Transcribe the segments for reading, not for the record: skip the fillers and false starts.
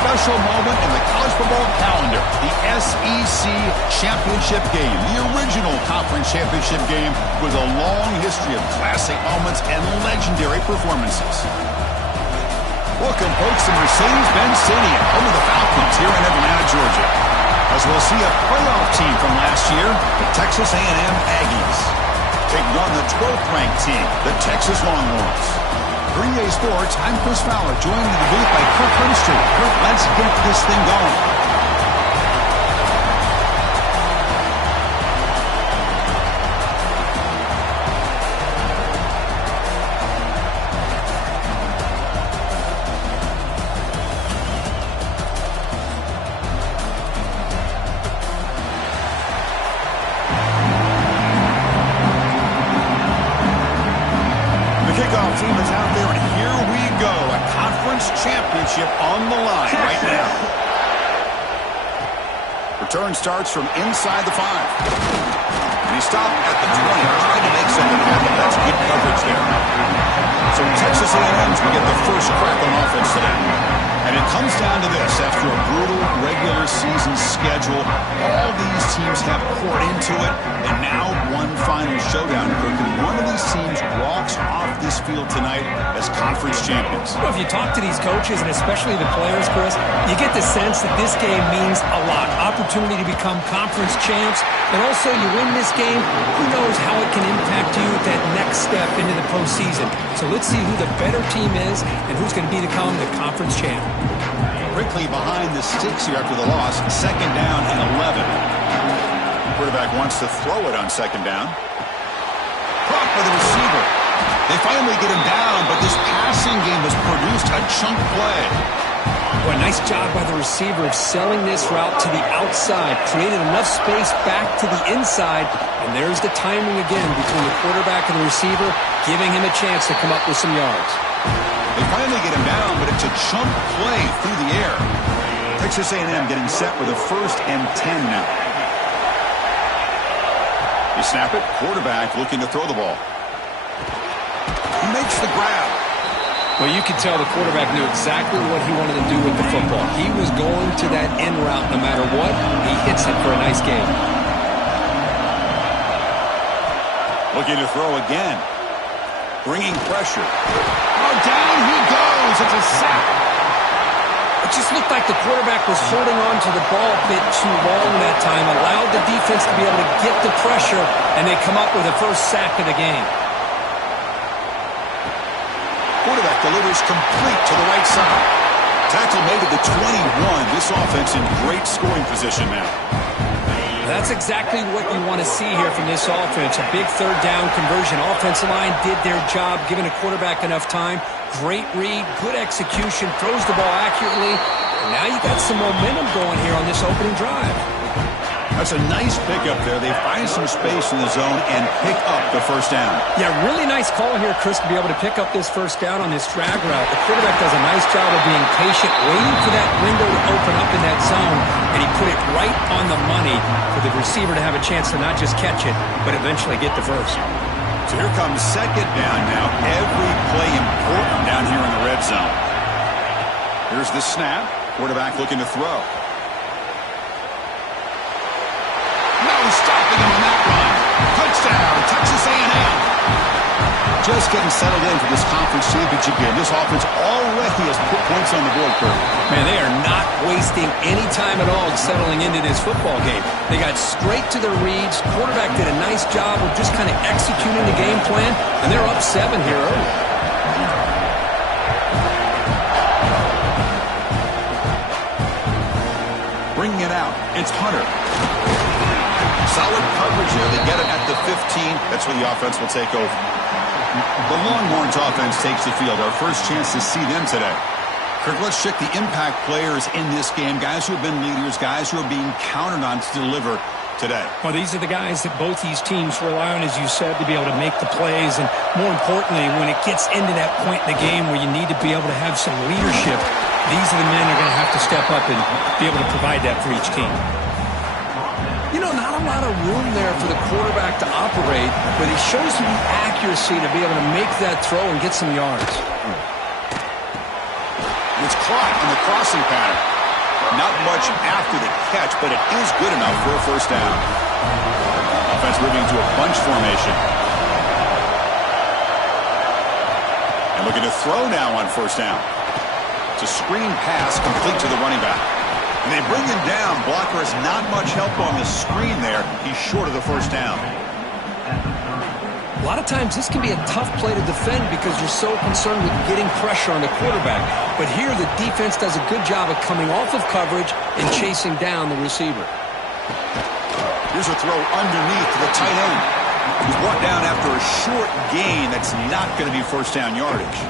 special moment in the college football calendar, the SEC Championship game, the original conference championship game with a long history of classic moments and legendary performances. Welcome, folks, to Mercedes-Benz Stadium, home of the Falcons here in Atlanta, Georgia. As we'll see a playoff team from last year, the Texas A&M Aggies, taking on the 12th-ranked team, the Texas Longhorns. For EA Sports, I'm Chris Fowler, joined in the booth by Kirk Herbstreit. Kirk, let's get this thing going. Team is out there, and here we go. A conference championship on the line right now. Return starts from inside the 5. And he stopped at the 20, trying to make something happen. That's good coverage there. So Texas A&M's will get the first crack on offense today. And it comes down to this. After a brutal regular season schedule, all these teams have poured into it, and now one final showdown. And one of these teams walks off this field tonight as conference champions. Well, if you talk to these coaches, and especially the players, Chris, you get the sense that this game means a lot. Opportunity to become conference champs, and also you win this game, who knows how it can impact you that next step into the postseason. So let's see who the better team is and who's going to become the conference champ. Quickly behind the sticks here after the loss. Second down and 11. Quarterback wants to throw it on second down. Prop for the receiver. They finally get him down, but this passing game has produced a chunk play. Well, nice job by the receiver of selling this route to the outside. Created enough space back to the inside. And there's the timing again between the quarterback and the receiver, giving him a chance to come up with some yards. They finally get him down, but it's a chunk play through the air. Texas A&M getting set with a 1st and 10 now. You snap it. Quarterback looking to throw the ball. He makes the grab. Well, you could tell the quarterback knew exactly what he wanted to do with the football. He was going to that end route no matter what. He hits it for a nice gain. Looking to throw again. Bringing pressure. Oh, down he goes. It's a sack. It just looked like the quarterback was holding on to the ball a bit too long that time, allowed the defense to be able to get the pressure, and they come up with the first sack of the game. Quarterback delivers complete to the right side. Tackle made to the 21. This offense in great scoring position now. That's exactly what you want to see here from this offense. A big third down conversion. Offensive line did their job, giving a quarterback enough time. Great read, good execution, throws the ball accurately. And now you got some momentum going here on this opening drive. That's a nice pickup there. They find some space in the zone and pick up the first down. Yeah, really nice call here, Chris, to be able to pick up this first down on this drag route. The quarterback does a nice job of being patient, waiting for that window to open up in that zone, and he put it right on the money for the receiver to have a chance to not just catch it, but eventually get the first. So here comes second down now. Every play important down here in the red zone. Here's the snap. Quarterback looking to throw. Stopping him on that run. Touchdown, Texas A&M. Just getting settled in for this conference championship game. This offense already has put points on the board, Kirk. Man, they are not wasting any time at all settling into this football game. They got straight to their reads. Quarterback did a nice job of just kind of executing the game plan, and they're up 7 here early. Bringing it out. It's Hunter. Solid coverage here. They get it at the 15. That's where the offense will take over. The Longhorns offense takes the field. Our first chance to see them today. Kirk, let's check the impact players in this game. Guys who have been leaders, guys who are being counted on to deliver today. Well, these are the guys that both these teams rely on, as you said, to be able to make the plays. And more importantly, when it gets into that point in the game where you need to be able to have some leadership, these are the men that are going to have to step up and be able to provide that for each team. You know, not a lot of room there for the quarterback to operate, but he shows you the accuracy to be able to make that throw and get some yards. It's caught on the crossing pattern. Not much after the catch, but it is good enough for a first down. Offense moving into a bunch formation. And looking to throw now on first down. It's a screen pass complete to the running back. And they bring him down. Blocker has not much help on the screen there. He's short of the first down. A lot of times this can be a tough play to defend because you're so concerned with getting pressure on the quarterback. But here the defense does a good job of coming off of coverage and chasing down the receiver. Here's a throw underneath to the tight end. He's brought down after a short gain. That's not going to be first down yardage.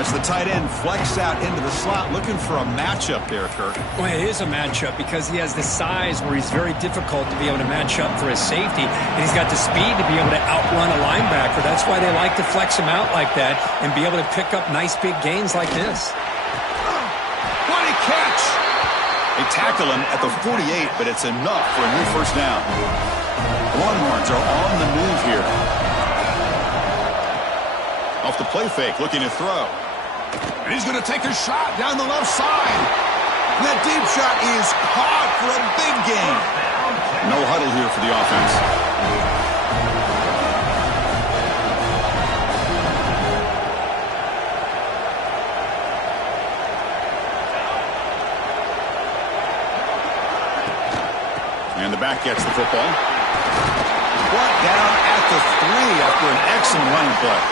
As the tight end flexed out into the slot, looking for a matchup there, Kirk. Well, it is a matchup because he has the size where he's very difficult to be able to match up for his safety, and he's got the speed to be able to outrun a linebacker. That's why they like to flex him out like that and be able to pick up nice big gains like this. What a catch! They tackle him at the 48, but it's enough for a new first down. The Longhorns are on the move here. Off the play fake, looking to throw. And he's going to take a shot down the left side. And that deep shot is caught for a big gain. No huddle here for the offense. And the back gets the football. Brought down at the 3 after an excellent running play.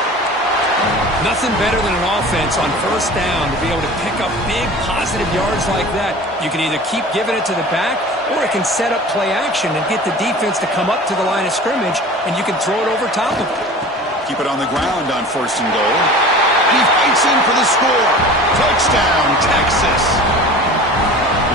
Nothing better than an offense on first down to be able to pick up big positive yards like that. You can either keep giving it to the back, or it can set up play action and get the defense to come up to the line of scrimmage, and you can throw it over top of it. Keep it on the ground on first and goal. And he fights in for the score. Touchdown, Texas.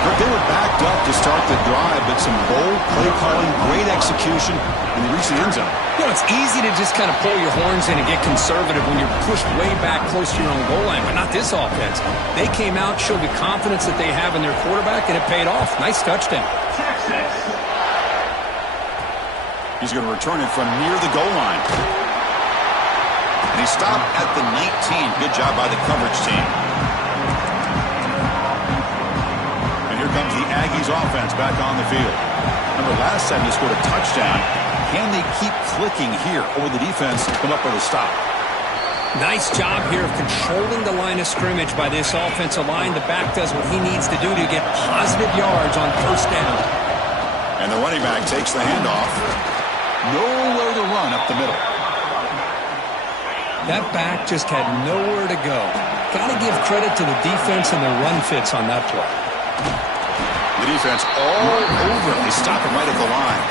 But they were backed up to start the drive, but some bold play calling, great execution, and they reached the end zone. You know, it's easy to just kind of pull your horns in and get conservative when you're pushed way back close to your own goal line, but not this offense. They came out, showed the confidence that they have in their quarterback, and it paid off. Nice touchdown. He's going to return it from near the goal line. And he stopped at the 19. Good job by the coverage team. And here comes the Aggies offense back on the field. Remember, last time they scored a touchdown. Can they keep clicking here, or will the defense come up with a stop? Nice job here of controlling the line of scrimmage by this offensive line. The back does what he needs to do to get positive yards on first down. And the running back takes the handoff. Nowhere to run up the middle. That back just had nowhere to go. Got to give credit to the defense and their run fits on that play. The defense all over him. They stop him right at the line.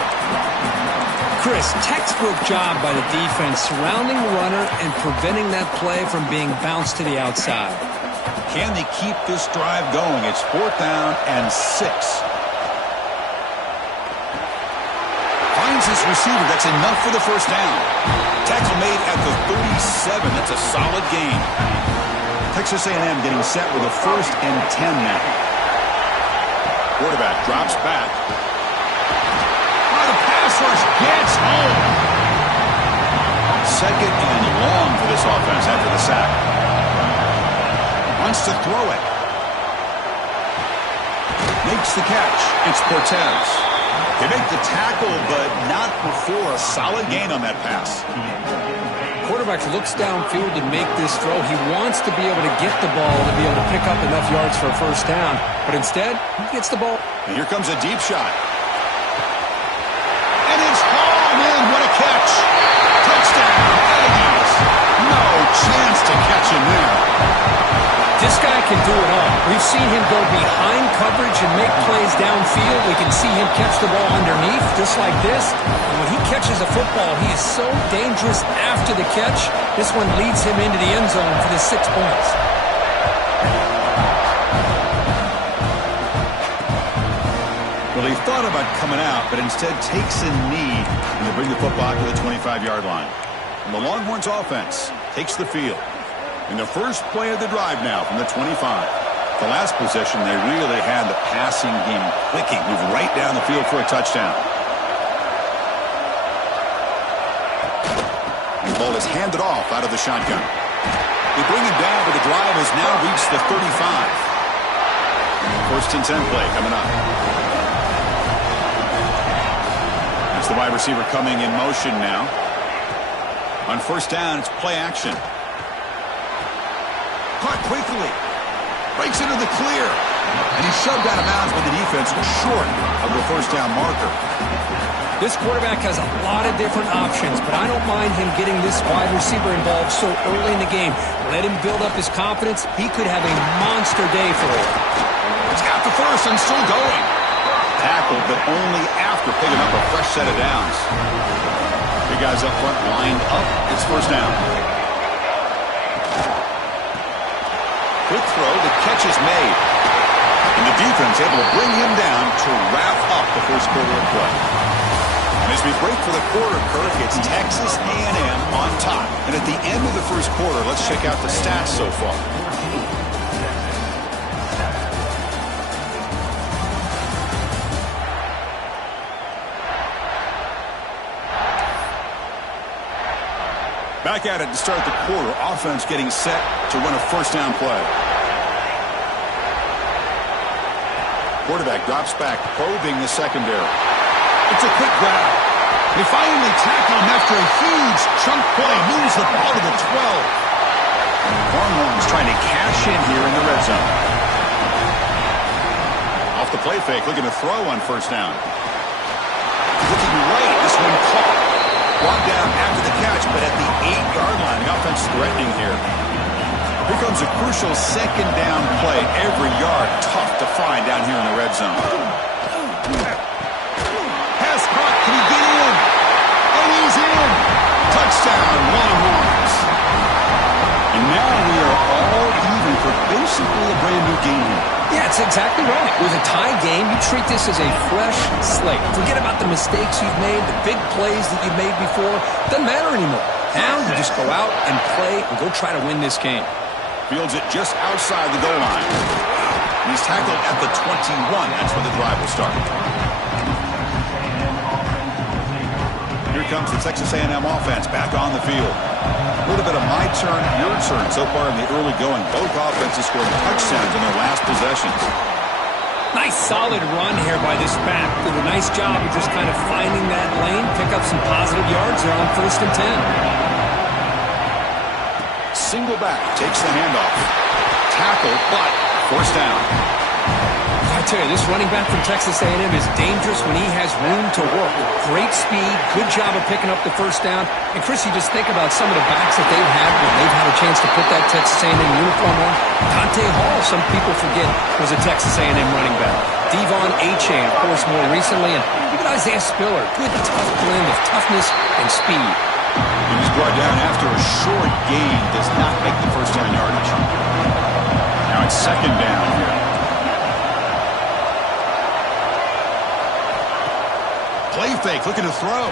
Chris, textbook job by the defense surrounding the runner and preventing that play from being bounced to the outside. Can they keep this drive going? It's 4th down and 6. Finds his receiver. That's enough for the first down. Tackle made at the 37. That's a solid gain. Texas A&M getting set with a 1st and 10 now. Quarterback drops back. The pass rush gets home. 2nd and long for this offense after the sack. Wants to throw it. Makes the catch. It's Cortez. They make the tackle, but not before a solid gain on that pass. Quarterback looks downfield to make this throw. He wants to be able to get the ball to be able to pick up enough yards for a first down. But instead, he gets the ball. And here comes a deep shot. And it's hauled in. What a catch. Touchdown, Aggies. No chance to catch him there. This guy can do it all. We've seen him go behind coverage and make plays downfield. We can see him catch the ball underneath, just like this. And when he catches a football, he is so dangerous after the catch. This one leads him into the end zone for the 6 points. Well, he thought about coming out, but instead takes a knee, and they bring the football to the 25-yard line. And the Longhorns offense takes the field. In the first play of the drive now from the 25. The last possession, they really had the passing game clicking. Move right down the field for a touchdown. And the ball is handed off out of the shotgun. They bring him down, but the drive has now reached the 35. First and 10 play coming up. It's the wide receiver coming in motion now. On first down, it's play action. Caught quickly. Breaks into the clear. And he's shoved out of bounds by the defense short of the first down marker. This quarterback has a lot of different options, but I don't mind him getting this wide receiver involved so early in the game. Let him build up his confidence. He could have a monster day for it. He's got the first and still going. Tackled, but only after picking up a fresh set of downs. Big guys up front lined up. It's first down. Quick throw. The catch is made. And the defense able to bring him down to wrap up the first quarter of play. And as we break for the quarter, Kirk, it's Texas A&M on top. And at the end of the first quarter, let's check out the stats so far. Back at it to start the quarter. Offense getting set to run a first down play. Quarterback drops back, probing the secondary. It's a quick grab. They finally tackle him after a huge chunk play. Moves the ball to the 12. Longhorns trying to cash in here in the red zone. Off the play fake, looking to throw on first down. Looking right, this one caught. Brought down after the catch, but at the 8-yard line, the offense threatening here. Here comes a crucial second down play. Every yard tough to find down here in the red zone. Pass caught. Can he get in? And he's in. Touchdown, Longhorns. And now we are all even for basically a brand new game here. Yeah, it's exactly right. With a tie game, you treat this as a fresh slate. Forget about the mistakes you've made, the big plays that you've made before. Doesn't matter anymore. Now you just go out and play and go try to win this game. Fields it just outside the goal line. And he's tackled at the 21. That's where the drive will start. Here comes the Texas A&M offense back on the field. A little bit of my turn, your turn so far in the early going. Both offenses scored touchdowns in their last possessions. Nice solid run here by this back. Did a nice job of just kind of finding that lane, pick up some positive yards there on first and 10. Single back, takes the handoff. Tackle, but forced down. I tell you, this running back from Texas A&M is dangerous when he has room to work. Great speed, good job of picking up the first down. And, Chris, you just think about some of the backs that they've had when they've had a chance to put that Texas A&M uniform on. Dante Hall, some people forget, was a Texas A&M running back. Devon Achane, of course, more recently. And even Isaiah Spiller, good, tough blend of toughness and speed. He was brought down after a short gain, does not make the first down yardage. Now it's second down here. Play fake, looking to throw.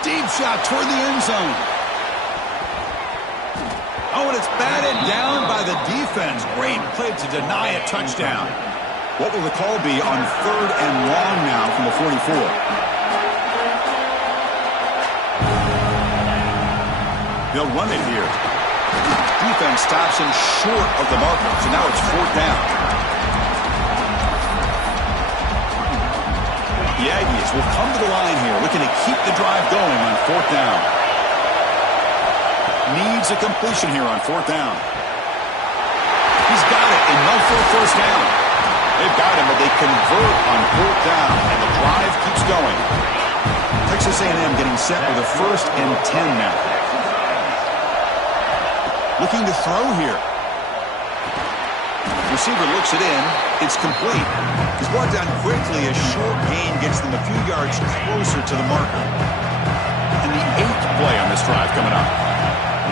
Deep shot toward the end zone. Oh, and it's batted down by the defense. Great play to deny a touchdown. What will the call be on third and long now from the 44? They'll run it here. Defense stops him short of the marker, so now it's fourth down. The Aggies will come to the line here, looking to keep the drive going on fourth down. Needs a completion here on fourth down. He's got it, enough for a first down. They've got him, but they convert on fourth down, and the drive keeps going. Texas A&M getting set with a first and 10 now. Looking to throw here. Receiver looks it in. It's complete. He's brought down quickly. A short gain gets them a few yards closer to the marker. And the 8th play on this drive coming up.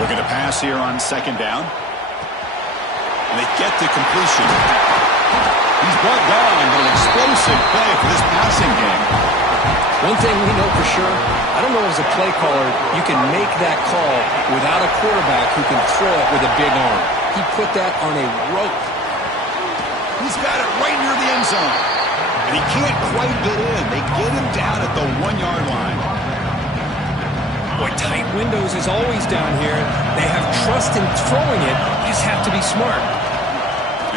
Looking to pass here on second down. And they get to completion. He's brought down, but an explosive play for this passing game. One thing we know for sure, I don't know as a play caller, you can make that call without a quarterback who can throw it with a big arm. He put that on a rope. He's got it right near the end zone. And he can't quite get in. They get him down at the 1-yard line. Boy, tight windows is always down here. They have trust in throwing it. You just have to be smart.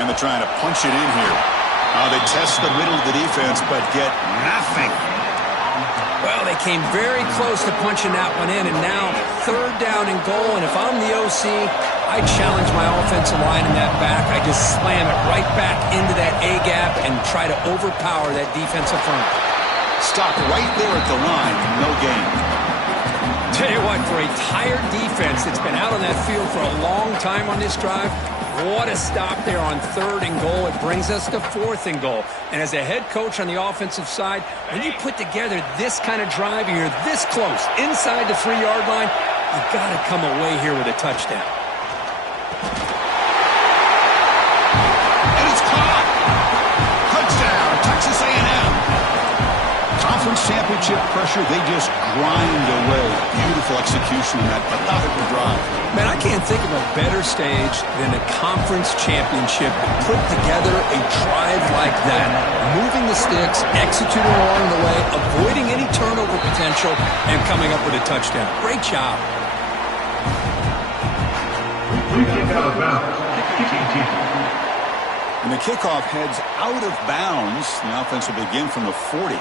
And they're trying to punch it in here. They test the middle of the defense, but get nothing. Well, they came very close to punching that one in, and now 3rd down and goal. And if I'm the OC, I challenge my offensive line in that back. I just slam it right back into that A-gap and try to overpower that defensive front. Stop right there at the line. No gain. Tell you what, for a tired defense that's been out on that field for a long time on this drive, what a stop there on 3rd and goal. It brings us to 4th and goal. And as a head coach on the offensive side, when you put together this kind of drive and you're this close inside the 3-yard line, you've got to come away here with a touchdown. And it's caught. Touchdown, Texas A&M. Conference championship pressure, they just grind away. Beautiful execution in that methodical drive. Man, I can't think of a better stage than a conference championship to put together a drive like that. Moving the sticks, executing along the way, avoiding any turnover potential, and coming up with a touchdown. Great job. And the kickoff heads out of bounds. The offense will begin from the 40.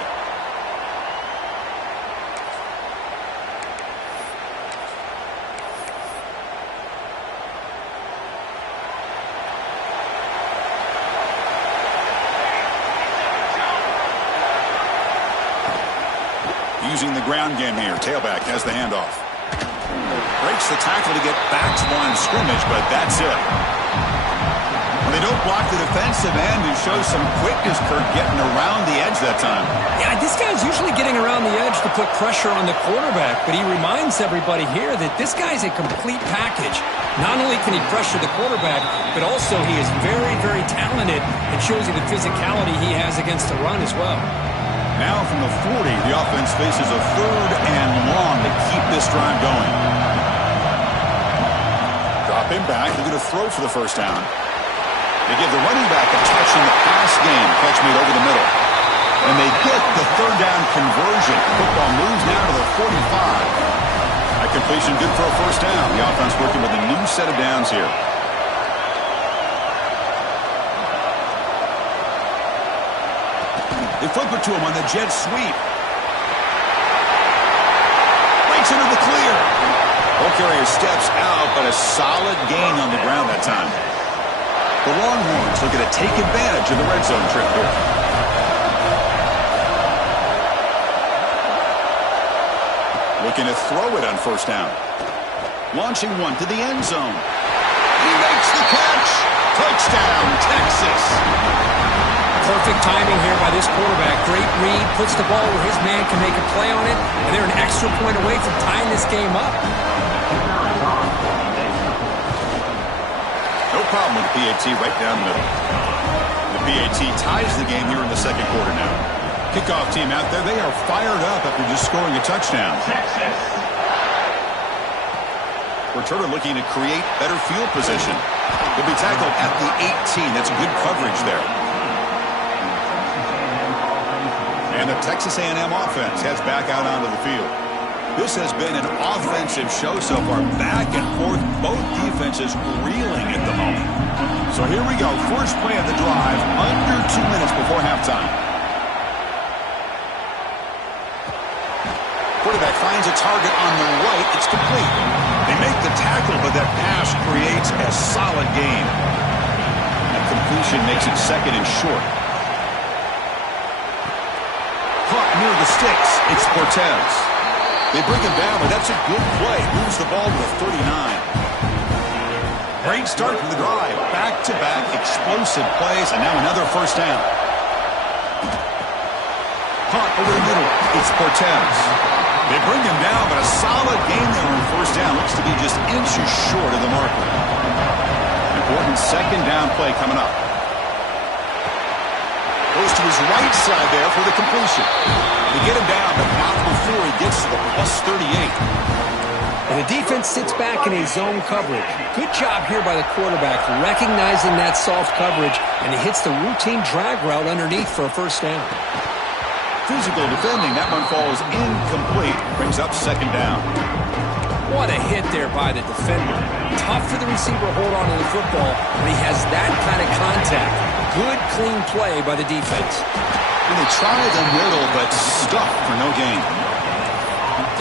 Using the ground game here. Tailback has the handoff. Breaks the tackle to get back to line of scrimmage, but that's it. They don't block the defensive end, who shows some quickness, Kirk, getting around the edge that time. Yeah, this guy's usually getting around the edge to put pressure on the quarterback, but he reminds everybody here that this guy's a complete package. Not only can he pressure the quarterback, but also he is very, very talented. It shows you the physicality he has against the run as well. Now from the 40, the offense faces a 3rd and long to keep this drive going. Drop him back. They're going to throw for the 1st down. They give the running back a touch in the pass game. Catch made over the middle. And they get the 3rd down conversion. Football moves now to the 45. That completion good for a 1st down. The offense working with a new set of downs here. They flip it to him on the jet sweep. Breaks into the clear. Ball carrier steps out, but a solid gain on the ground that time. The Longhorns looking to take advantage of the red zone trip here. Looking to throw it on 1st down. Launching one to the end zone. He makes the catch. Touchdown, Texas. Perfect timing here by this quarterback. Great read, puts the ball where his man can make a play on it, and they're an extra point away from tying this game up. No problem with the PAT right down the middle. The PAT ties the game here in the 2nd quarter now. Kickoff team out there, they are fired up after just scoring a touchdown. Returner looking to create better field position. He'll be tackled at the 18. That's good coverage there. And the Texas A&M offense heads back out onto the field. This has been an offensive show so far. Back and forth, both defenses reeling at the moment. So here we go. First play of the drive, under 2 minutes before halftime. Quarterback finds a target on the right. It's complete. They make the tackle, but that pass creates a solid gain. That completion makes it 2nd and short. Caught near the sticks. It's Cortez. They bring him down, but that's a good play. Moves the ball to the 39. Great start to the drive. Back-to-back explosive plays, and now another 1st down. Caught over the middle. It's Cortez. They bring him down, but a solid gain there on 1st down. Looks to be just inches short of the marker. Important 2nd down play coming up. Goes to his right side there for the completion. They get him down, but not before he gets to the +38. And the defense sits back in a zone coverage. Good job here by the quarterback, recognizing that soft coverage, and he hits the routine drag route underneath for a 1st down. Physical defending. That one falls incomplete. Brings up 2nd down. hit there by the defender. Tough for the receiver to hold on to the football when he has that kind of contact. Good, clean play by the defense. And they try the middle, but stuck for no gain.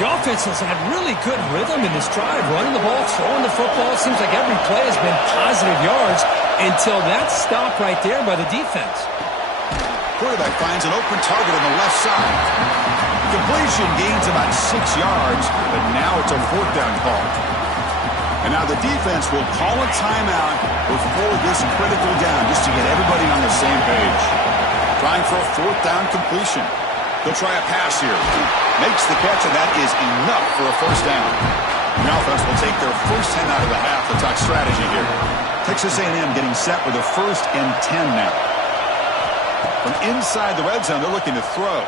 The offense has had really good rhythm in this drive, running the ball, throwing the football. It seems like every play has been positive yards until that stop right there by the defense. Quarterback finds an open target on the left side. Completion gains about 6 yards, but now it's a 4th down call. And now the defense will call a timeout before this critical down, just to get everybody on the same page. Trying for a 4th down completion. They'll try a pass here. Makes the catch, and that is enough for a 1st down. The offense will take their first 10 out of the half to talk strategy here. Texas A&M getting set with a 1st and 10 now. From inside the red zone, they're looking to throw.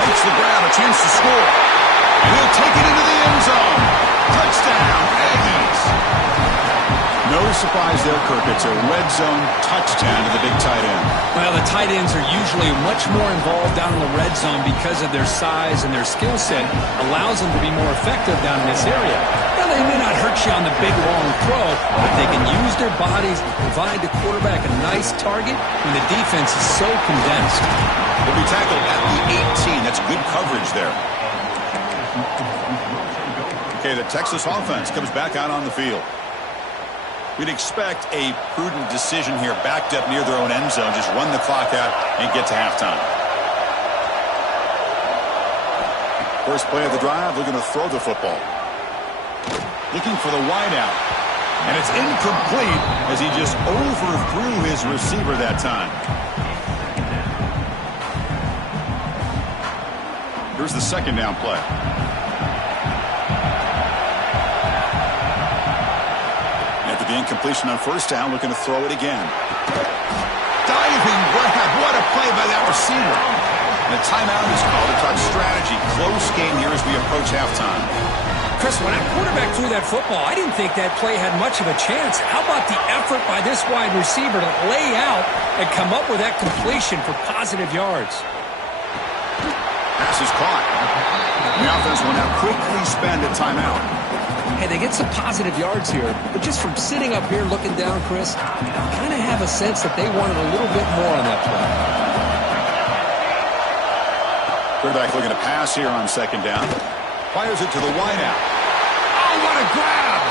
Makes the grab, a chance to score. And he'll take it into the end zone. Touchdown, Aggies. No surprise there, Kirk. It's a red zone touchdown to the big tight end. Well, the tight ends are usually much more involved down in the red zone because of their size and their skill set. Allows them to be more effective down in this area. Now, they may not hurt you on the big, long throw, but they can use their bodies to provide the quarterback a nice target when the defense is so condensed. Will be tackled at the 18. That's good coverage there. Okay, the Texas offense comes back out on the field. We'd expect a prudent decision here, backed up near their own end zone. Just run the clock out and get to halftime. First play of the drive, looking to throw the football. Looking for the wideout. And it's incomplete as he just overthrew his receiver that time. Here's the 2nd down play. After the incompletion on 1st down, looking to throw it again. Diving grab. What a play by that receiver. And a timeout is called to talk strategy. Close game here as we approach halftime. Chris, when that quarterback threw that football, I didn't think that play had much of a chance. How about the effort by this wide receiver to lay out and come up with that completion for positive yards? Pass is caught. The offense will now quickly spend a timeout. Hey, they get some positive yards here, but just from sitting up here looking down, Chris, I kind of have a sense that they wanted a little bit more on that play. Quarterback looking to pass here on 2nd down. Fires it to the wideout. Oh, what a grab!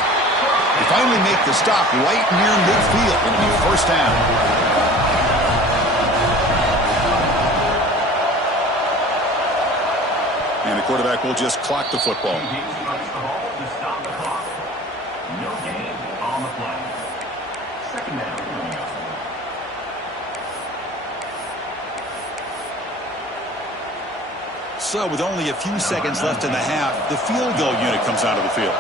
They finally make the stop right near midfield. It'll be 1st down. And the quarterback will just clock the football. No gain on the play. 2nd down. So with only a few seconds left in the half, the field goal unit comes out of the field.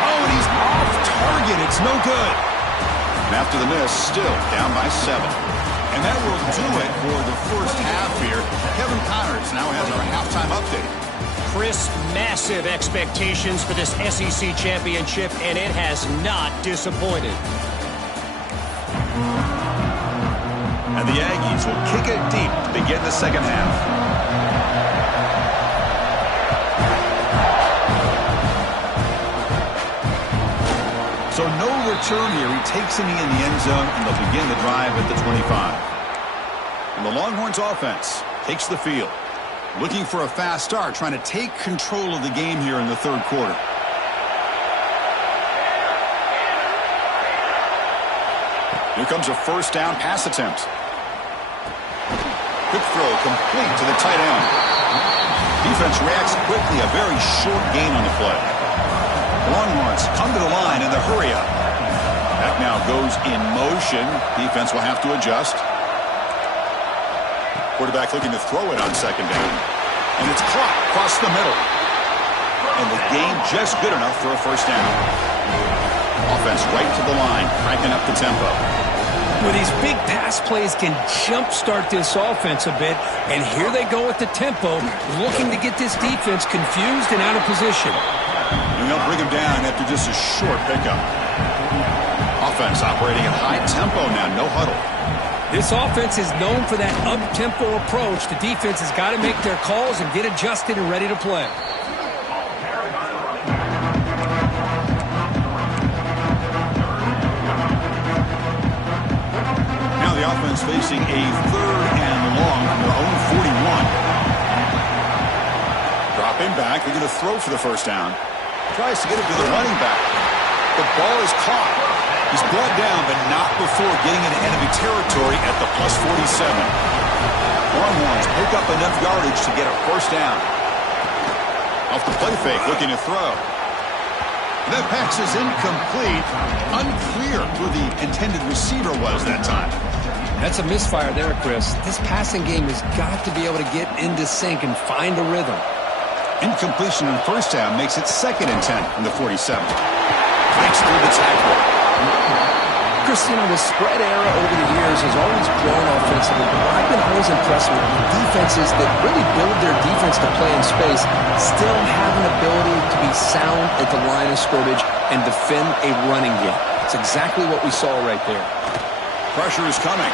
Oh, and he's off target. It's no good. And after the miss, still down by 7. And that will do it for the first half here. Kevin Connors now has our halftime update. Chris, massive expectations for this SEC championship, and it has not disappointed. And the Aggies will kick it deep to begin the 2nd half. So no return here. He takes it in the end zone, and they'll begin the drive at the 25. And the Longhorns offense takes the field. Looking for a fast start, trying to take control of the game here in the 3rd quarter. Here comes a 1st down pass attempt. Quick throw complete to the tight end. Defense reacts quickly. A very short gain on the play. The Longhorns come to the line in the hurry up. That now goes in motion. Defense will have to adjust. Quarterback looking to throw it on 2nd down. And it's caught across the middle. And the gain just good enough for a 1st down. Offense right to the line, cranking up the tempo. Well, these big pass plays can jumpstart this offense a bit, and here they go with the tempo, looking to get this defense confused and out of position. And they'll bring him down after just a short pickup. Offense operating at high tempo now, no huddle. This offense is known for that up-tempo approach. The defense has got to make their calls and get adjusted and ready to play. Now the offense facing a 3rd and long from their own 41. Dropping back. They're going to throw for the first down. Tries to get it to the running back. The ball is caught. He's brought down, but not before getting into enemy territory at the +47. Longhorns pick up enough yardage to get a first down. Off the play fake, looking to throw. That pass is incomplete. Unclear who the intended receiver was that time. That's a misfire there, Chris. This passing game has got to be able to get into sync and find a rhythm. Incompletion in first down makes it 2nd and 10 from the 47. Breaks through the tackle. Chris, you know, the spread era over the years has always grown offensively, but what I've been always impressed with defenses that really build their defense to play in space still have an ability to be sound at the line of scrimmage and defend a running game. It's exactly what we saw right there. Pressure is coming.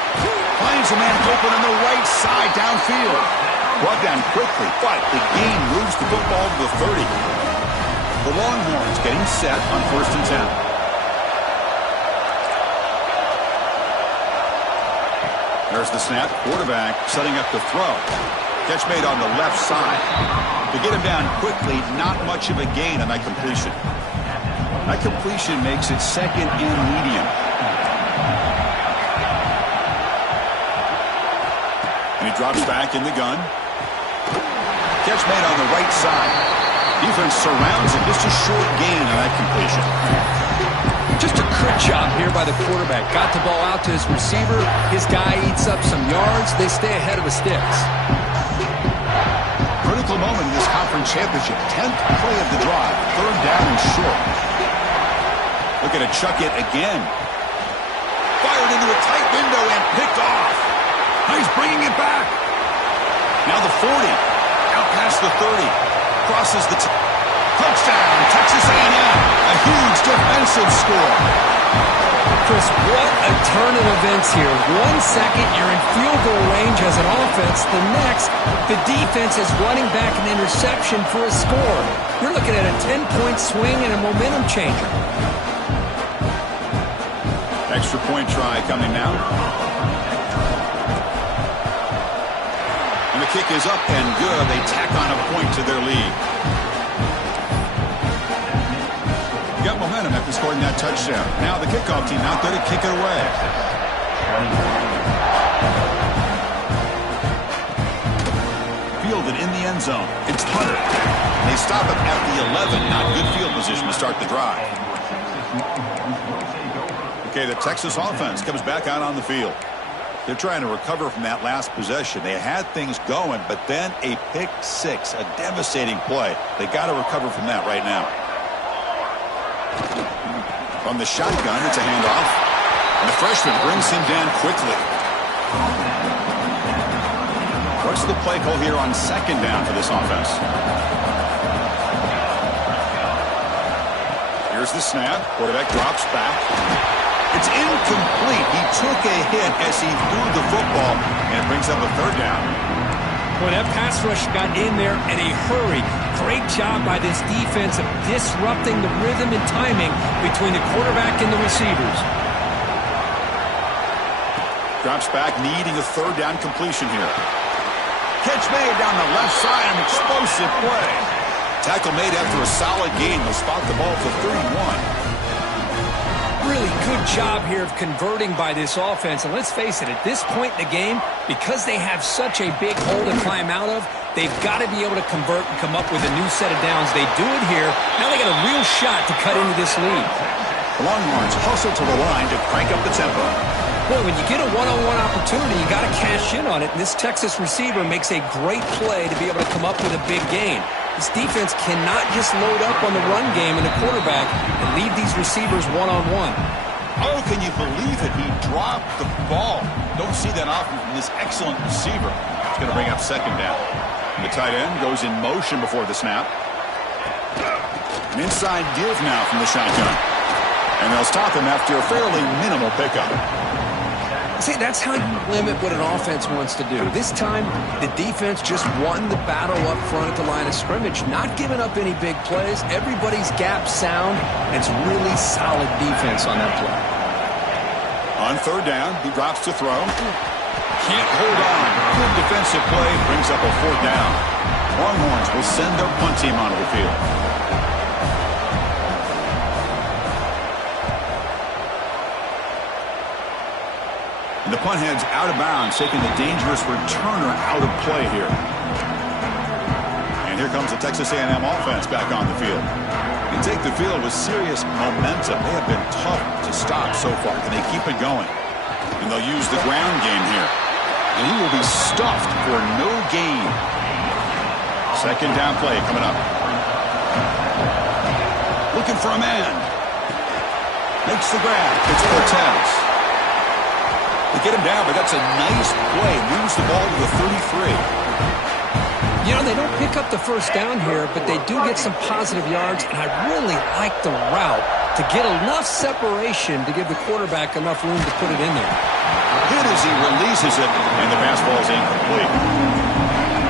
Finds a man open on the right side downfield. Brought down quickly, but the gain moves the football to the 30. The Longhorns getting set on 1st and 10. There's the snap. Quarterback setting up the throw. Catch made on the left side. To get him down quickly, not much of a gain on that completion. That completion makes it 2nd and medium. And he drops back in the gun. Catch made on the right side. Defense surrounds him. Just a short gain on that completion. Just a good job here by the quarterback. Got the ball out to his receiver. His guy eats up some yards. They stay ahead of the sticks. Critical moment in this conference championship. 10th play of the drive. 3rd down and short. Looking to chuck it again. Fired into a tight window and picked off. Now he's bringing it back. Now the 40. Out past the 30. Crosses the touchdown, Texas A&M. A huge defensive score. Chris, what a turn of events here. 1 second, you're in field goal range as an offense. The next, the defense is running back an interception for a score. You're looking at a 10-point swing and a momentum changer. Extra point try coming now. And the kick is up and good. They tack on a point to their lead. Got momentum after scoring that touchdown. Now the kickoff team out there to kick it away. Fielded in the end zone. It's Hunter. They stop him at the 11. Not good field position to start the drive. Okay, the Texas offense comes back out on the field. They're trying to recover from that last possession. They had things going, but then a pick six, a devastating play. They got to recover from that right now. From the shotgun, it's a handoff. And the freshman brings him down quickly. What's the play call here on 2nd down for this offense? Here's the snap. Quarterback drops back. It's incomplete. He took a hit as he threw the football, and it brings up a 3rd down. Well, that pass rush got in there in a hurry. Great job by this defense of disrupting the rhythm and timing between the quarterback and the receivers. Drops back, needing a 3rd down completion here. Catch made down the left side, an explosive play. Tackle made after a solid gain. They'll spot the ball for 31. Really good job here of converting by this offense. And let's face it, at this point in the game, because they have such a big hole to climb out of, they've got to be able to convert and come up with a new set of downs. They do it here. Now they got a real shot to cut into this lead. The Longhorns hustle to the line to crank up the tempo. Boy, when you get a one-on-one opportunity, you got to cash in on it. And this Texas receiver makes a great play to be able to come up with a big gain. This defense cannot just load up on the run game and the quarterback and leave these receivers one-on-one. Oh, can you believe it? He dropped the ball. Don't see that often from this excellent receiver. It's going to bring up 2nd down. The tight end goes in motion before the snap. An inside give now from the shotgun. And they'll stop him after a fairly minimal pickup. See, that's how you limit what an offense wants to do. This time, the defense just won the battle up front at the line of scrimmage, not giving up any big plays. Everybody's gap sound. It's really solid defense on that play. On third down, he drops to throw. Can't hold on. Good defensive play brings up a fourth down. Longhorns will send their punt team onto the field. And the punt heads out of bounds, taking the dangerous returner out of play here. And here comes the Texas A&M offense back on the field. They take the field with serious momentum. They have been tough to stop so far. Can they keep it going? And they'll use the ground game here. And he will be stuffed for no gain. Second down play coming up. Looking for a man. Makes the grab. It's Cortez. They get him down, but that's a nice play. Moves the ball to the 33. You know, they don't pick up the first down here, but they do get some positive yards, and I really like the route to get enough separation to give the quarterback enough room to put it in there. Hit as he releases it, and the pass ball is incomplete.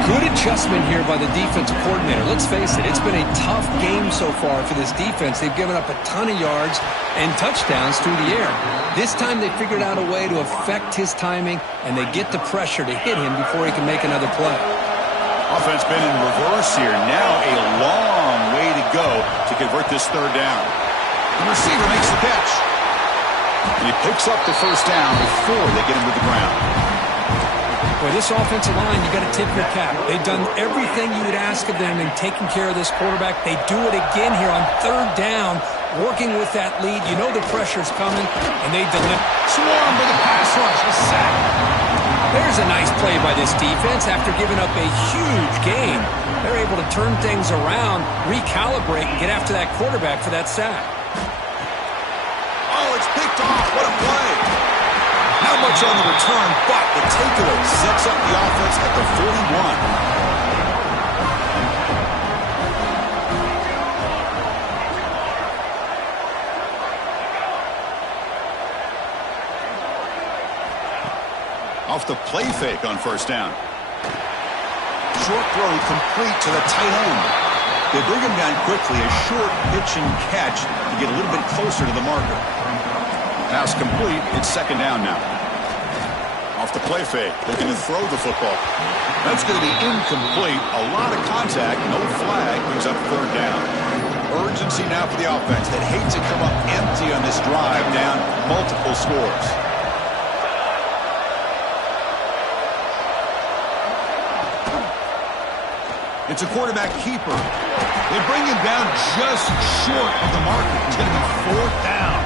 Good adjustment here by the defensive coordinator. Let's face it, it's been a tough game so far for this defense. They've given up a ton of yards and touchdowns through the air. This time they figured out a way to affect his timing, and they get the pressure to hit him before he can make another play. Offense been in reverse here. Now a long way to go to convert this third down. The receiver makes the catch. And he picks up the first down before they get him to the ground. Boy, this offensive line, you got to tip your cap. They've done everything you would ask of them in taking care of this quarterback. They do it again here on third down, working with that lead. You know the pressure's coming, and they deliver. Swarm with a pass rush, a sack. There's a nice play by this defense after giving up a huge gain. They're able to turn things around, recalibrate, and get after that quarterback for that sack. Oh, it's picked off. What a play. Not much on the return, but the takeaway sets up the offense at the 41. Off the play fake on first down. Short throw complete to the tight end. They bring him down quickly, a short pitch and catch to get a little bit closer to the marker. Pass complete. It's second down now. Off the play fake, looking to throw the football. That's going to be incomplete. A lot of contact, no flag, brings up third down. Urgency now for the offense that hates to come up empty on this drive, down multiple scores. It's a quarterback keeper. They bring him down just short of the marker. It's going to be fourth down.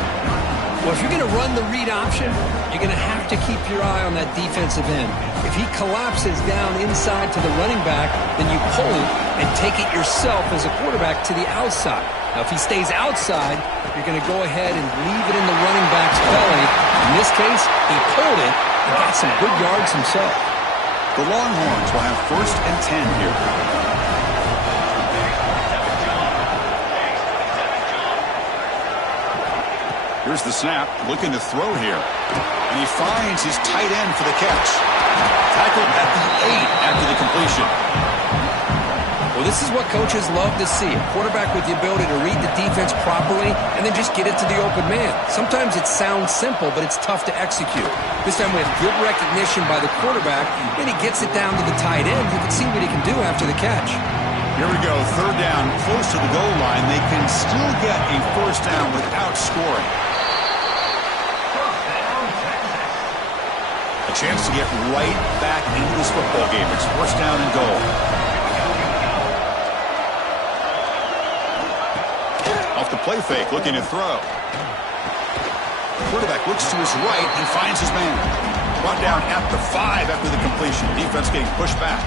Well, if you're going to run the read option, you're going to have to keep your eye on that defensive end. If he collapses down inside to the running back, then you pull it and take it yourself as a quarterback to the outside. Now, if he stays outside, you're going to go ahead and leave it in the running back's belly. In this case, he pulled it and got some good yards himself. The Longhorns will have 1st and 10 here. Here's the snap, looking to throw here. And he finds his tight end for the catch. Tackled at the 8 after the completion. Well, this is what coaches love to see. A quarterback with the ability to read the defense properly and then just get it to the open man. Sometimes it sounds simple, but it's tough to execute. This time we have good recognition by the quarterback, and he gets it down to the tight end. You can see what he can do after the catch. Here we go, third down, close to the goal line. They can still get a first down without scoring. A chance to get right back into this football game. It's first down and goal. Off the play fake, looking to throw. Quarterback looks to his right and finds his man. Brought down at the 5 after the completion. Defense getting pushed back.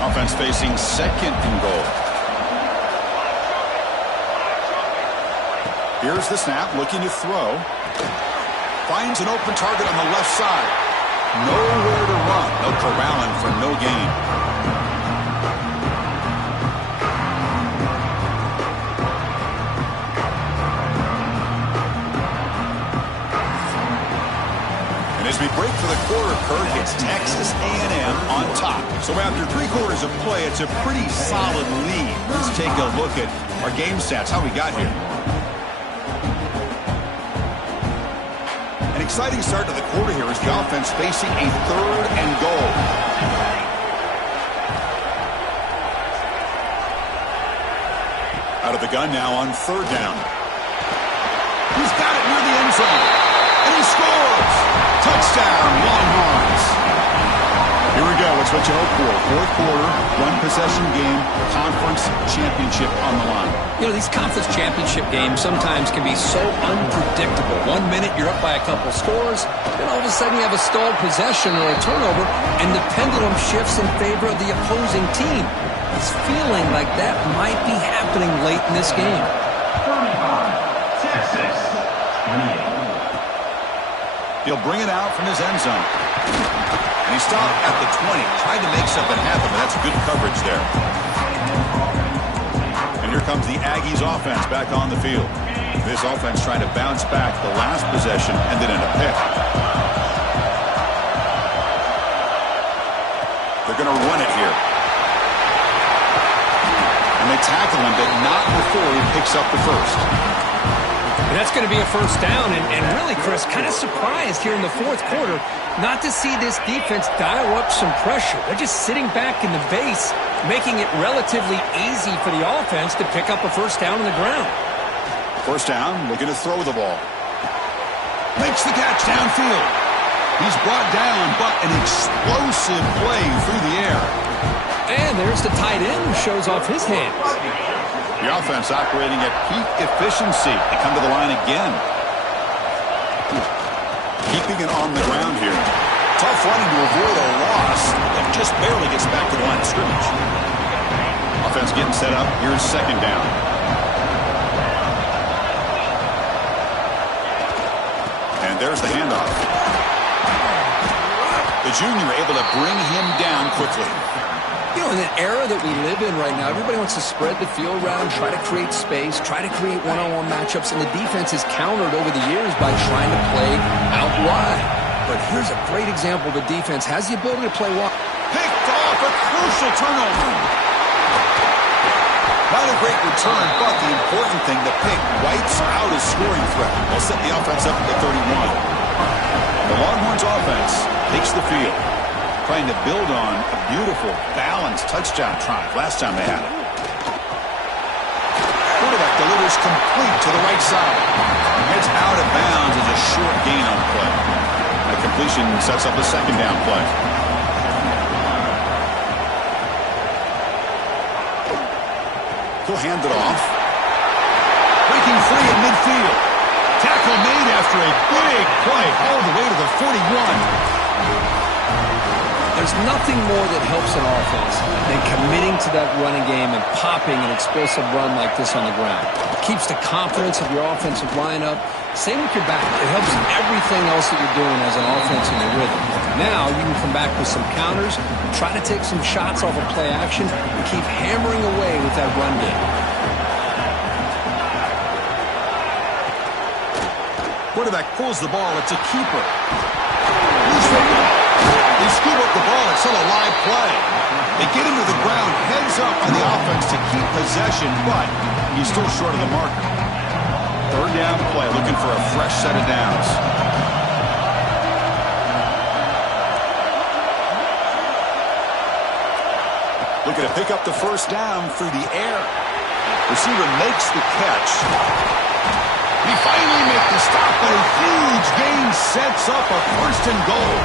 Offense facing second and goal. Here's the snap, looking to throw. Finds an open target on the left side. Nowhere to run. No corralling for no gain. So after 3 quarters of play, it's a pretty solid lead. Let's take a look at our game stats, how we got here. An exciting start to the quarter here as the offense facing a 3rd and goal. Out of the gun now on 3rd down. He's got it near the end zone. And he scores! Touchdown, Longhorns! Here we go. It's what you hope for. 4th quarter, 1-possession game, conference championship on the line. You know, these conference championship games sometimes can be so unpredictable. 1 minute you're up by a couple scores, then all of a sudden you have a stalled possession or a turnover, and the pendulum shifts in favor of the opposing team. It's feeling like that might be happening late in this game. Texas, 28. He'll bring it out from his end zone. And he stopped at the 20. Tried to make something happen, but that's good coverage there. And here comes the Aggies offense back on the field. This offense trying to bounce back. The last possession ended in a pick. They're going to run it here. And they tackle him, but not before he picks up the first. And that's going to be a first down, and really, Chris, kind of surprised here in the 4th quarter not to see this defense dial up some pressure. They're just sitting back in the base, making it relatively easy for the offense to pick up a first down on the ground. First down, looking to throw the ball. Makes the catch downfield. He's brought down, but an explosive play through the air. And there's the tight end who shows off his hands. The offense operating at peak efficiency. They come to the line again. Keeping it on the ground here. Tough running to avoid a loss, and just barely gets back to the line of scrimmage. Offense getting set up. Here's 2nd down. And there's the handoff. The junior able to bring him down quickly. You know, in an era that we live in right now, everybody wants to spread the field around, try to create space, try to create one-on-one matchups, and the defense is countered over the years by trying to play out wide. But here's a great example. The defense has the ability to play wide. Picked off a crucial turnover. Not a great return, but the important thing, the pick wipes out a scoring threat. They'll set the offense up at the 31. The Longhorns offense takes the field, trying to build on a beautiful, balanced touchdown drive last time they had it. Quarterback delivers complete to the right side. It's out of bounds as a short gain on the play. That completion sets up a 2nd down play. He'll hand it off. Breaking free at midfield. Tackle made after a big play all the way to the 41. There's nothing more that helps an offense than committing to that running game and popping an explosive run like this on the ground. It keeps the confidence of your offensive lineup. Same with your back. It helps everything else that you're doing as an offense in your rhythm. Now you can come back with some counters, try to take some shots off of play action, and keep hammering away with that run game. Quarterback pulls the ball. It's a keeper. They scoop up the ball. It's still a live play. They get him to the ground, heads up on the offense to keep possession, but he's still short of the marker. 3rd down play, looking for a fresh set of downs. Looking to pick up the first down through the air. Receiver makes the catch. He finally makes the stop, but a huge gain sets up a 1st and goal.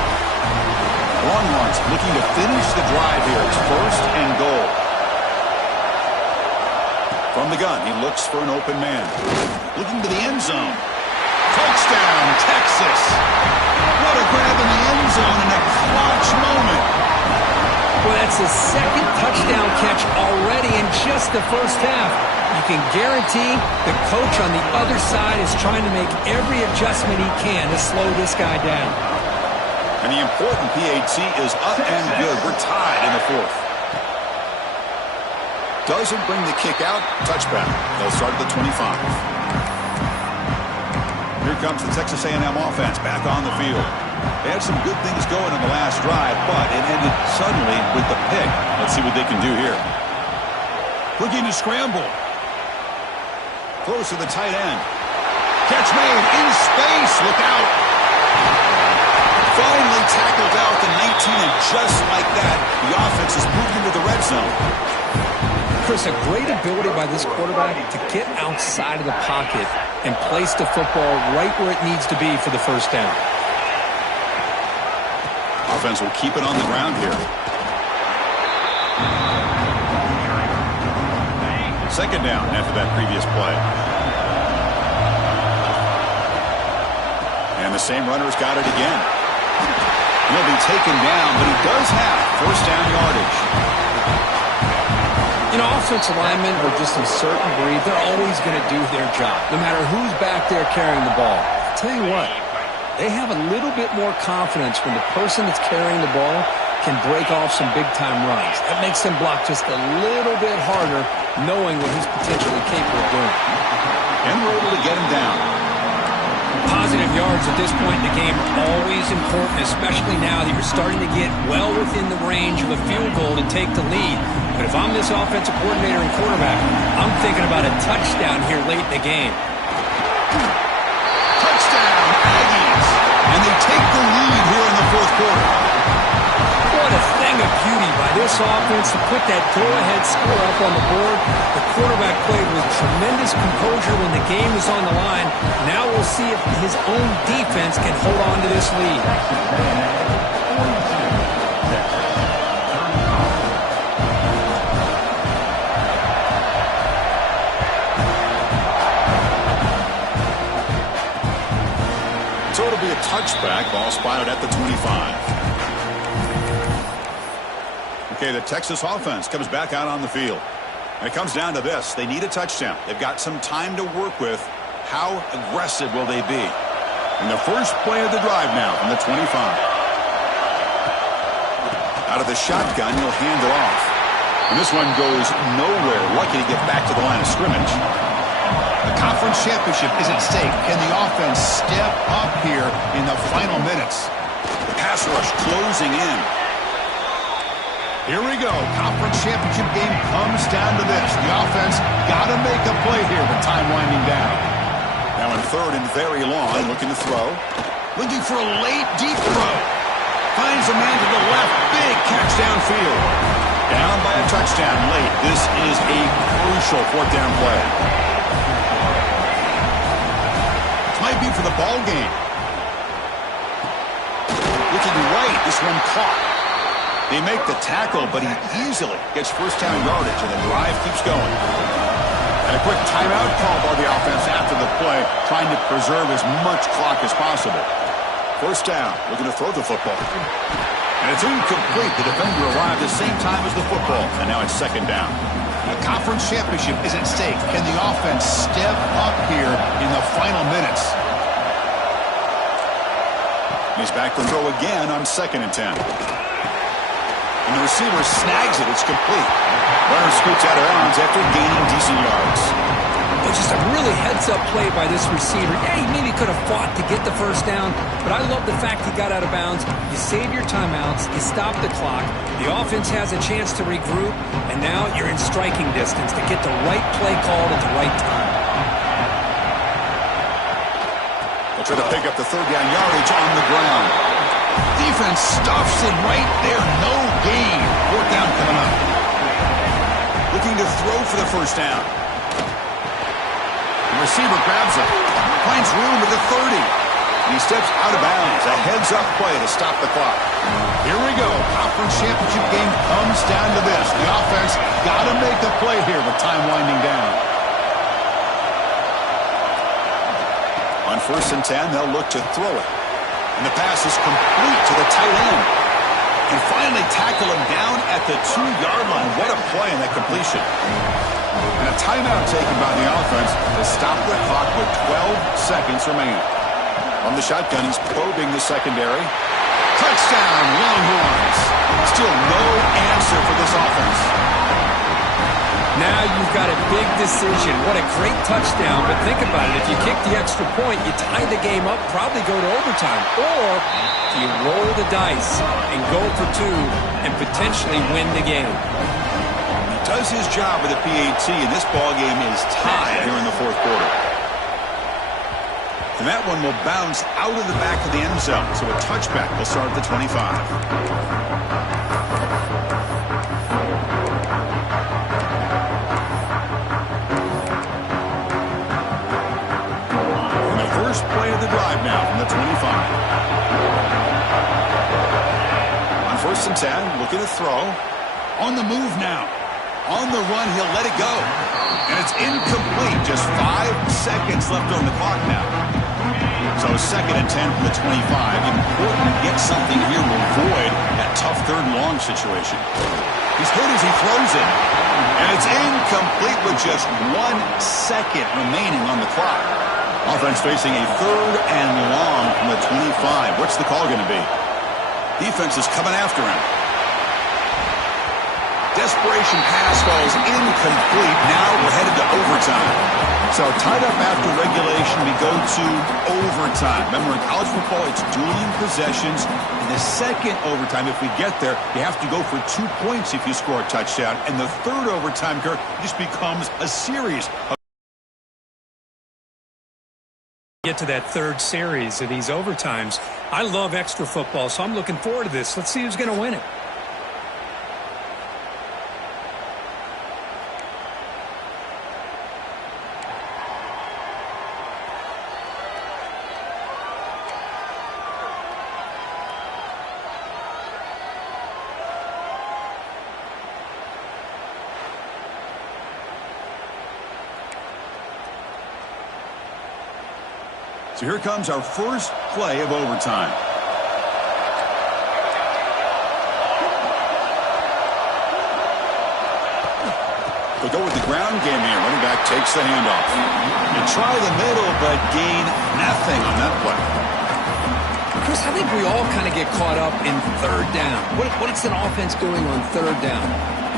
Longhorns looking to finish the drive here. It's 1st and goal. From the gun, he looks for an open man. Looking to the end zone. Touchdown, Texas. What a grab in the end zone in a clutch moment. Well, that's his 2nd touchdown catch already in just the first half. You can guarantee the coach on the other side is trying to make every adjustment he can to slow this guy down. And the important PAT is up and good. We're tied in the 4th. Doesn't bring the kick out. Touchback. They'll start at the 25. Here comes the Texas A&M offense back on the field. They had some good things going in the last drive, but it ended suddenly with the pick. Let's see what they can do here. Looking to scramble. Throws to the tight end. Catch made in space. Look out. Finally tackled out the 19, and just like that, the offense has moved into the red zone. Chris, a great ability by this quarterback to get outside of the pocket and place the football right where it needs to be for the first down. Offense will keep it on the ground here. Second down after that previous play. And the same runner's got it again. He'll be taken down, but he does have first down yardage. You know, offensive linemen are just a certain breed. They're always going to do their job, no matter who's back there carrying the ball. I'll tell you what, they have a little bit more confidence when the person that's carrying the ball can break off some big-time runs. That makes them block just a little bit harder, knowing what he's potentially capable of doing. And we're able to get him down. Positive yards at this point in the game are always important, especially now that you're starting to get well within the range of a field goal to take the lead. But if I'm this offensive coordinator and quarterback, I'm thinking about a touchdown here late in the game. Touchdown, Aggies! And they take the lead here in the fourth quarter. What a thing of beauty by this offense to put that go-ahead score up on the board. The quarterback played with tremendous composure when the game was on the line. Now we'll see if his own defense can hold on to this lead. So it'll be a touchback. Ball spotted at the 25. Okay, the Texas offense comes back out on the field. And it comes down to this. They need a touchdown. They've got some time to work with. How aggressive will they be? And the first play of the drive now from the 25. Out of the shotgun, he'll hand it off. And this one goes nowhere. Lucky to get back to the line of scrimmage. The conference championship is at stake. Can the offense step up here in the final minutes? The pass rush closing in. Here we go. Conference championship game comes down to this. The offense got to make a play here with time winding down. Now in third and very long, looking to throw. Looking for a late, deep throw. Finds a man to the left. Big catch downfield. Down by a touchdown late. This is a crucial fourth down play. This might be for the ball game. Looking right. This one caught. They make the tackle, but he easily gets first down yardage, and the drive keeps going. And a quick timeout call by the offense after the play, trying to preserve as much clock as possible. First down, looking to throw the football. And it's incomplete. The defender arrived at the same time as the football, and now it's second down. A conference championship is at stake. Can the offense step up here in the final minutes? He's back to throw again on 2nd and 10. And the receiver snags it. It's complete. Runner scoots out of bounds after gaining decent yards. It was just a really heads-up play by this receiver. Yeah, he maybe could have fought to get the first down, but I love the fact he got out of bounds. You save your timeouts. You stop the clock. The offense has a chance to regroup, and now you're in striking distance to get the right play called at the right time. They'll try to pick up the third down yardage on the ground. Defense stuffs it right there. No gain. Fourth down coming up. Looking to throw for the first down. The receiver grabs it. Finds room at the 30. And he steps out of bounds. A heads-up play to stop the clock. Here we go. Conference championship game comes down to this. The offense got to make a play here with time winding down. On 1st and 10, they'll look to throw it. And the pass is complete to the tight end. And finally tackle him down at the 2-yard line. What a play in that completion. And a timeout taken by the offense to stop the clock with 12 seconds remaining. On the shotgun, he's probing the secondary. Touchdown, Longhorns. Still no answer for this offense. Now you've got a big decision. What a great touchdown. But think about it. If you kick the extra point, you tie the game up, probably go to overtime. Or do you roll the dice and go for two and potentially win the game? He does his job with the PAT, and this ball game is tied here in the fourth quarter. And that one will bounce out of the back of the end zone. So a touchback will start at the 25. Play of the drive now from the 25. On 1st and 10, looking to throw. On the move now. On the run, he'll let it go. And it's incomplete. Just 5 seconds left on the clock now. So 2nd and 10 from the 25. Important to get something here to avoid that tough 3rd and long situation. He's hit as he throws it. And it's incomplete with just 1 second remaining on the clock. Offense facing a 3rd and long from the 25. What's the call going to be? Defense is coming after him. Desperation pass falls incomplete. Now we're headed to overtime. So tied up after regulation, we go to overtime. Remember, in college football, it's dueling possessions. In the 2nd overtime, if we get there, you have to go for 2 points if you score a touchdown. And the 3rd overtime, Kirk, just becomes a series of get to that 3rd series of these overtimes. I love extra football, so I'm looking forward to this. Let's see who's going to win it. So here comes our first play of overtime. They'll go with the ground game here. Running back takes the handoff. You try the middle, but gain nothing on that play. Chris, I think we all kind of get caught up in 3rd down. What's an offense doing on 3rd down?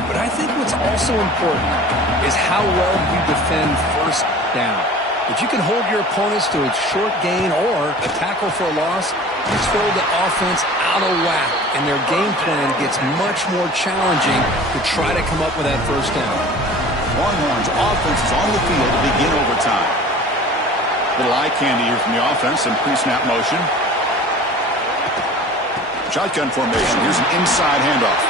But I think what's also important is how well you defend 1st down. If you can hold your opponents to a short gain or a tackle for a loss, you throw the offense out of whack, and their game plan gets much more challenging to try to come up with that 1st down. Longhorns offense is on the field to begin overtime. Little eye candy here from the offense in pre-snap motion. Shotgun formation. Here's an inside handoff.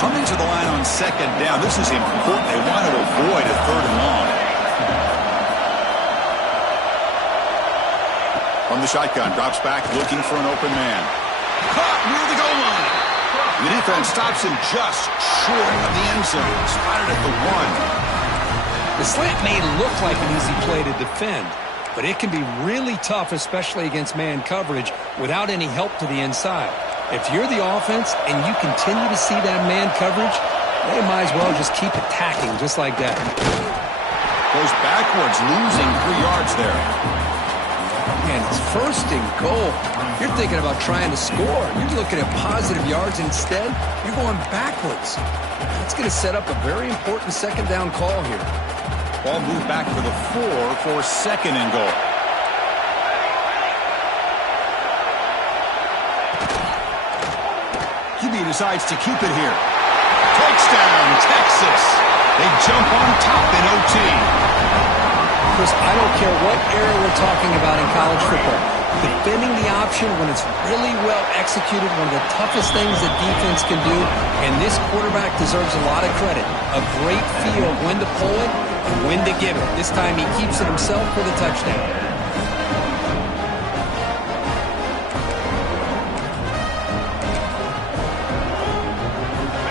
Coming to the line on 2nd down. This is important. They want to avoid a 3rd and long. From the shotgun, drops back, looking for an open man. Caught near the goal line. The defense stops him just short of the end zone. Spotted at the 1. The slant may look like an easy play to defend, but it can be really tough, especially against man coverage, without any help to the inside. If you're the offense and you continue to see that man coverage, they might as well just keep attacking just like that. Goes backwards, losing 3 yards there. And it's 1st and goal. You're thinking about trying to score. You're looking at positive yards. Instead, you're going backwards. That's going to set up a very important 2nd down call here. Ball moved back for the 4 for 2nd and goal. QB decides to keep it here. Touchdown, Texas. They jump on top in OT. Chris, I don't care what era we're talking about in college football. Defending the option when it's really well executed, one of the toughest things that defense can do, and this quarterback deserves a lot of credit. A great feel of when to pull it and when to give it. This time he keeps it himself for the touchdown.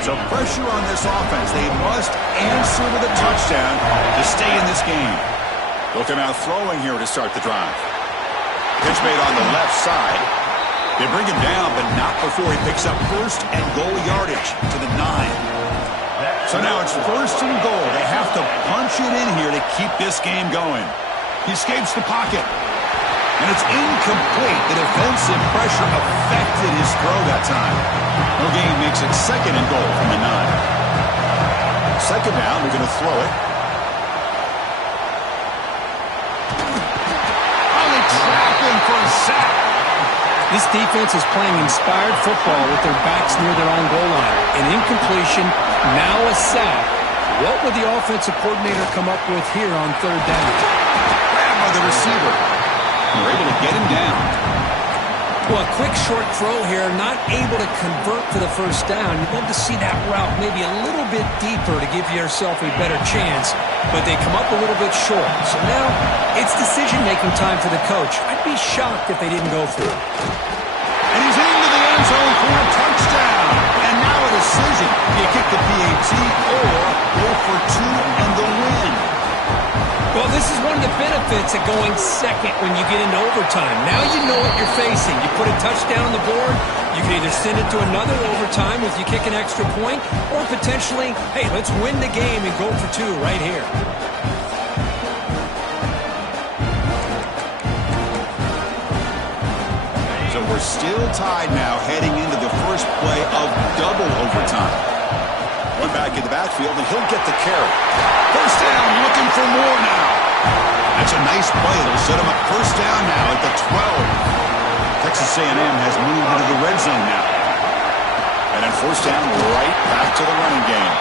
So pressure on this offense. They must answer with a touchdown to stay in this game. Looking out throwing here to start the drive. Pitch made on the left side. They bring him down, but not before he picks up 1st and goal yardage to the 9. So now it's 1st and goal. They have to punch it in here to keep this game going. He escapes the pocket. And it's incomplete. The defensive pressure affected his throw that time. No gain makes it second and goal from the 9. Second down, they're going to throw it. Oh, they trap him for a sack. This defense is playing inspired football with their backs near their own goal line. An incompletion, now a sack. What would the offensive coordinator come up with here on third down? Grabbed by the receiver. They're able to get him down. Well, a quick short throw here, not able to convert for the first down. You'd love to see that route maybe a little bit deeper to give yourself a better chance, but they come up a little bit short. So now it's decision-making time for the coach. I'd be shocked if they didn't go for it. And he's into the end zone for a touchdown. And now a decision. You kick the PAT or go for 2 and the win. Well, this is one of the benefits of going second when you get into overtime. Now you know what you're facing. You put a touchdown on the board, you can either send it to another overtime if you kick an extra point, or potentially, hey, let's win the game and go for 2 right here. So we're still tied now heading into the first play of double overtime. One back in the backfield, and he'll get the carry. First down, looking for more now. That's a nice play. It'll set him up first down now at the 12. Texas A&M has moved into the red zone now. And then first down, right back to the running game.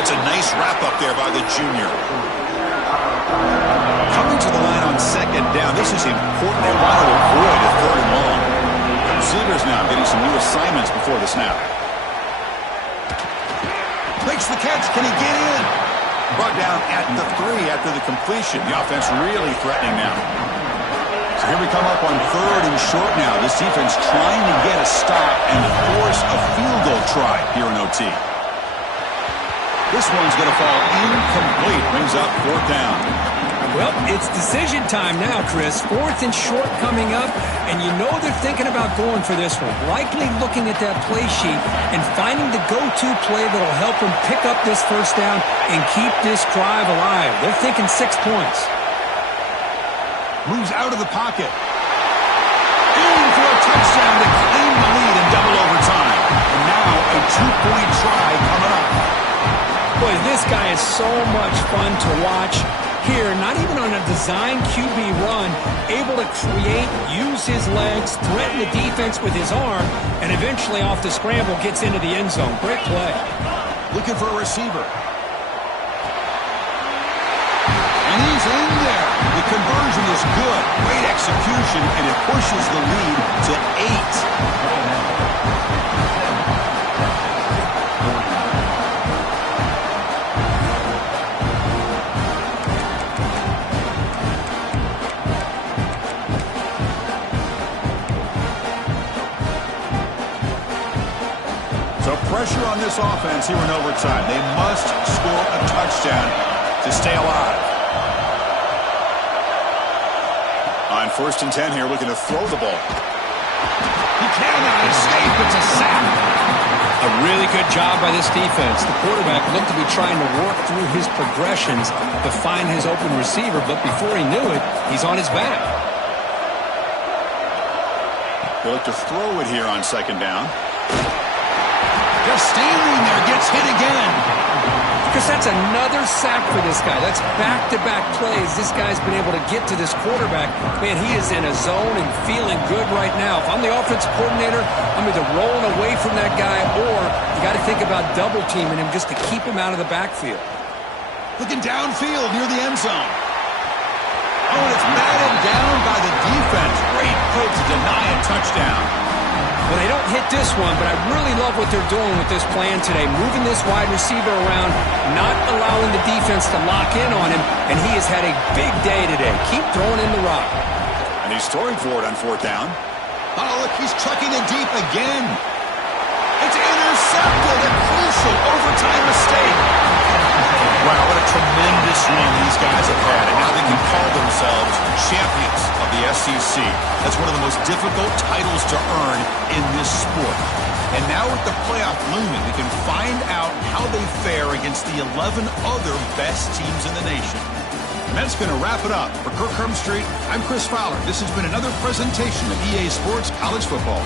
That's a nice wrap up there by the junior. Coming to the line on second down, this is important. They want to avoid a third and long. The receivers now getting some new assignments before the snap. Makes the catch. Can he get in? Brought down at the 3 after the completion. The offense really threatening now. So here we come up on third and short now. This defense trying to get a stop and force a field goal try here in OT. This one's going to fall incomplete. Brings up fourth down. Well, it's decision time now, Chris. Fourth and short coming up, and you know they're thinking about going for this one. Likely looking at that play sheet and finding the go-to play that'll help them pick up this first down and keep this drive alive. They're thinking 6 points. Moves out of the pocket. In for a touchdown to claim the lead in double overtime. And now a 2-point try coming up. Boy, this guy is so much fun to watch. Here, not even on a design QB run, able to create, use his legs, threaten the defense with his arm, and eventually off the scramble gets into the end zone. Great play. Looking for a receiver. And he's in there. The conversion is good. Great execution, and it pushes the lead to 8. Pressure on this offense here in overtime. They must score a touchdown to stay alive. On first and 10 here, looking to throw the ball. He cannot escape. It's a sack. A really good job by this defense. The quarterback looked to be trying to work through his progressions to find his open receiver, but before he knew it, he's on his back. They look to throw it here on second down. Just standing there, gets hit again. Because that's another sack for this guy. That's back-to-back plays. This guy's been able to get to this quarterback. Man, he is in a zone and feeling good right now. If I'm the offensive coordinator, I'm either rolling away from that guy or you got to think about double-teaming him just to keep him out of the backfield. Looking downfield near the end zone. Oh, and it's batted down by the defense. Great play to deny a touchdown. Well, they don't hit this one, but I really love what they're doing with this plan today. Moving this wide receiver around, not allowing the defense to lock in on him, and he has had a big day today. Keep throwing in the rock. And he's throwing for it on fourth down. Oh, look, he's chucking it deep again. It's intercepted. A crucial overtime mistake. Wow, what a tremendous run these guys have had, and now they can call themselves champions of the SEC. That's one of the most difficult titles to earn in this sport. And now with the playoff looming, we can find out how they fare against the 11 other best teams in the nation. And that's going to wrap it up. For Kirk Street, I'm Chris Fowler. This has been another presentation of EA Sports College Football.